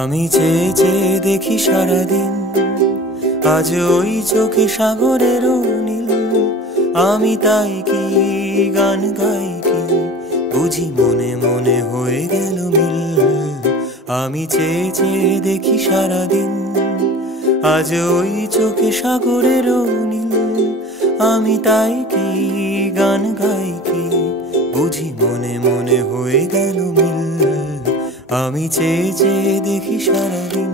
আমি চেয়ে চেয়ে দেখি সারাদিন, আজ ওই চোখে সাগরের নীল। আমি তাই কি গান গাই কি, বুঝি মনে মনে হয়ে গেল মিল। আমি চেয়ে চেয়ে দেখি সারাদিন, আজ ওই চোখে সাগরের নীল। আমি তাই কি গান গাই কি, বুঝি মনে মনে হয়ে গেল মিল। আমি চেয়ে চেয়ে দেখি সারাদিন।